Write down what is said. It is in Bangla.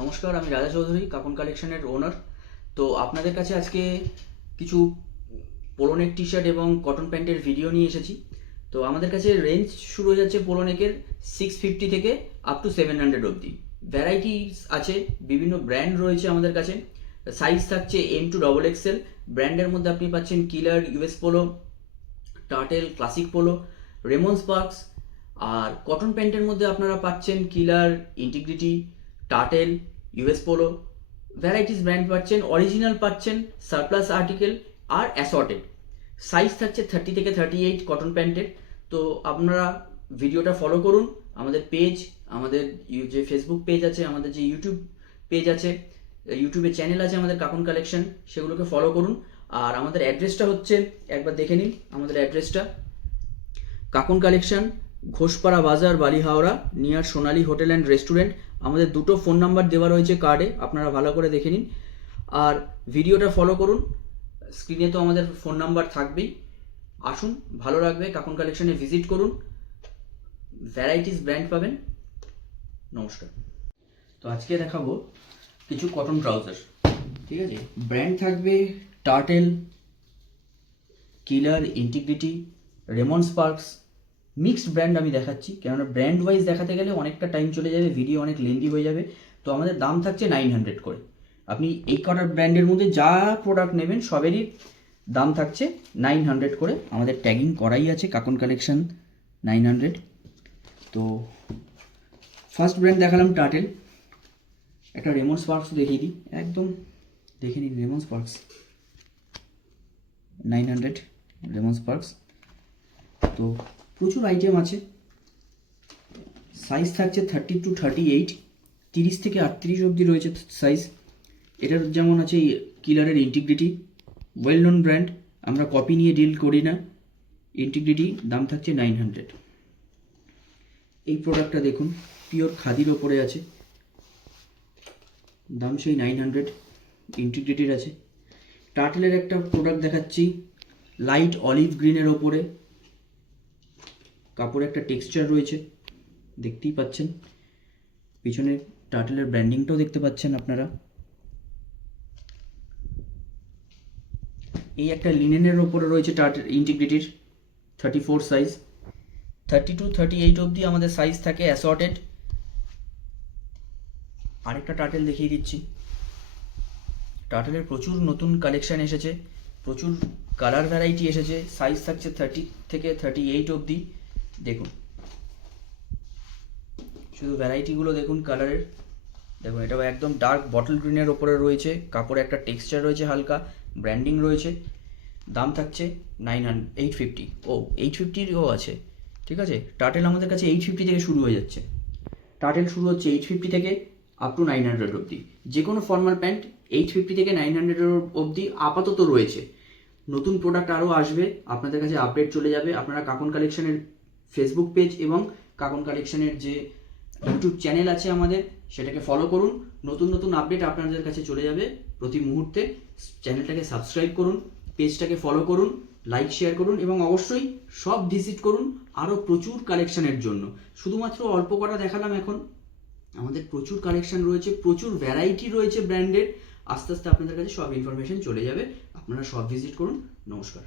নমস্কার, আমি রাজা চৌধুরী, কাকুন কালেকশনের ওনার। তো আপনাদের কাছে আজকে কিছু পোলোনেক টি শার্ট এবং কটন প্যান্টের ভিডিও নিয়ে এসেছি। তো আমাদের কাছে রেঞ্জ শুরু হয়ে যাচ্ছে পোলোনেকের 650 থেকে আপ টু 700 অবধি। ভ্যারাইটিস আছে, বিভিন্ন ব্র্যান্ড রয়েছে আমাদের কাছে। সাইজ থাকছে M to XXL। ব্র্যান্ডের মধ্যে আপনি পাচ্ছেন Killer, US Polo, Turtle, Classic Polo, Ramon Sparks. আর কটন প্যান্টের মধ্যে আপনারা পাচ্ছেন Killer, Integrity, Turtle, US Polo. Varieties brand পাচ্ছেন, অরিজিনাল পাচ্ছেন, সারপ্লাস আর্টিকেল আর অ্যাসর্টেড। সাইজ থাকছে 30 থেকে 38 কটন প্যান্টের। তো আপনারা ভিডিওটা ফলো করুন। আমাদের পেজ, আমাদের যে ফেসবুক পেজ আছে, আমাদের যে ইউটিউব পেজ আছে, ইউটিউবে চ্যানেল আছে আমাদের কাকুন কালেকশন, সেগুলোকে ফলো করুন। আর আমাদের অ্যাড্রেসটা হচ্ছে, একবার দেখে নিন আমাদের অ্যাড্রেসটা। কাকুন collection, Ghoshpara Bazar, Balihowrah, near Sonali hotel and restaurant. আমাদের দুটো ফোন নাম্বার দেওয়া রয়েছে কার্ডে, আপনারা ভালো করে দেখে নিন। আর ভিডিওটা ফলো করুন, স্ক্রিনে তো আমাদের ফোন নাম্বার থাকবেই। আসুন, ভালো লাগবে, কাকুন কালেকশনে ভিজিট করুন, ভ্যারাইটিস ব্র্যান্ড পাবেন। নমস্কার। তো আজকে দেখাবো কিছু কটন ট্রাউজার, ঠিক আছে। ব্র্যান্ড থাকবে Turtle, Killer, Integrity, Ramon Sparks. Mixed brand আমি দেখাচ্ছি, কেননা ব্র্যান্ড ওয়াইজ দেখাতে গেলে অনেকটা টাইম চলে যাবে, ভিডিও অনেক লেন্দি হয়ে যাবে। তো আমাদের দাম থাকছে 900 করে। আপনি এই কটার ব্র্যান্ডের মধ্যে যা প্রোডাক্ট নেবেন সবেরই দাম থাকছে 900 করে। আমাদের ট্যাগিং করাই আছে কাকুন কালেকশন 900। তো ফার্স্ট ব্র্যান্ড দেখালাম টার্টেল। একটা রেমন স্পার্কস দেখিয়ে দিই, একদম দেখে নিন। Raymond sparks 900, Raymond sparks. তো প্রচুর আইটেম আছে। সাইজ থাকছে 30 to 38, 30 থেকে 38 অবধি রয়েছে সাইজ। এটার যেমন আছে কিলারের ইন্টিগ্রিটি, ওয়েল নোন ব্র্যান্ড, আমরা কপি নিয়ে ডিল করি না। ইন্টিগ্রিটি দাম থাকছে 900। এই প্রোডাক্টটা দেখুন, পিওর খাদির ওপরে আছে, দাম সেই 900, ইন্টিগ্রিটির আছে। টার্টেলের একটা প্রোডাক্ট দেখাচ্ছি, লাইট অলিভ গ্রিনের ওপরে, কাপড়ে একটা টেক্সচার রয়েছে, দেখতেই পাচ্ছেন। পিছনে টার্টেলের ব্র্যান্ডিংটাও দেখতে পাচ্ছেন আপনারা। এই একটা লিনেনের ওপরে রয়েছে টার্টেল ইন্টিগ্রিটির, 34 সাইজ। 30 to 38 অবধি আমাদের সাইজ থাকে অ্যাসর্টেড। আরেকটা টার্টেল দেখিয়ে দিচ্ছি। টার্টেলের প্রচুর নতুন কালেকশান এসেছে, প্রচুর কালার ভ্যারাইটি এসেছে। সাইজ থাকছে 30 থেকে 38 অবধি। দেখুন, শুধু ভ্যারাইটিগুলো দেখুন কালারের। দেখুন, এটা একদম ডার্ক বটল গ্রিনের ওপরে রয়েছে, কাপড়ে একটা টেক্সচার রয়েছে, হালকা ব্র্যান্ডিং রয়েছে। দাম থাকছে 850। ও 850ও আছে, ঠিক আছে। টার্টেল আমাদের কাছে 850 থেকে শুরু হয়ে যাচ্ছে। টার্টেল শুরু হচ্ছে 850 থেকে আপ টু 900 অবধি। যে কোনো ফর্মাল প্যান্ট 850 থেকে 900 অবধি আপাতত রয়েছে। নতুন প্রোডাক্ট আরও আসবে, আপনাদের কাছে আপডেট চলে যাবে। আপনারা কাকুন কালেকশনের ফেসবুক পেজ এবং কাকুন কালেকশনের যে ইউটিউব চ্যানেল আছে আমাদের, সেটাকে ফলো করুন। নতুন নতুন আপডেট আপনাদের কাছে চলে যাবে প্রতি মুহূর্তে। চ্যানেলটাকে সাবস্ক্রাইব করুন, পেজটাকে ফলো করুন, লাইক শেয়ার করুন এবং অবশ্যই সব ভিজিট করুন আরও প্রচুর কালেকশনের জন্য। শুধুমাত্র অল্প কটা দেখালাম এখন, আমাদের প্রচুর কালেকশন রয়েছে, প্রচুর ভ্যারাইটি রয়েছে ব্র্যান্ডের। আস্তে আস্তে আপনাদের কাছে সব ইনফরমেশন চলে যাবে, আপনারা সব ভিজিট করুন। নমস্কার।